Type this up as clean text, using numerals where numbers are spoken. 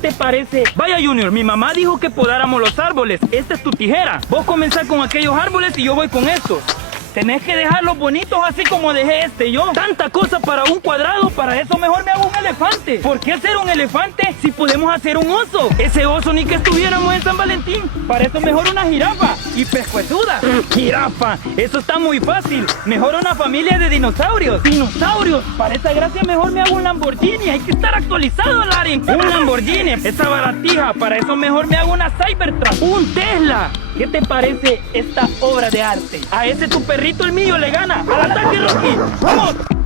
¿Te parece? Vaya Junior, mi mamá dijo que podáramos los árboles. Esta es tu tijera. Vos comenzás con aquellos árboles y yo voy con estos. Tenés que dejarlos bonitos así como dejé este yo. Tanta cosa para un cuadrado, para eso mejor me hago un elefante. ¿Por qué hacer un elefante si podemos hacer un oso? Ese oso ni que estuviéramos en San Valentín. Para eso mejor una jirafa y pescuezuda. Jirafa, eso está muy fácil. Mejor una familia de dinosaurios. Dinosaurios, para esa gracia mejor me hago un Lamborghini. Hay que estar actualizado, Larin. Un Lamborghini, esa baratija. Para eso mejor me hago una Cybertruck. Un Tesla. ¿Qué te parece esta obra de arte? A ese tu perrito, el mío, le gana. ¡Al ataque, Rocky! ¡Vamos!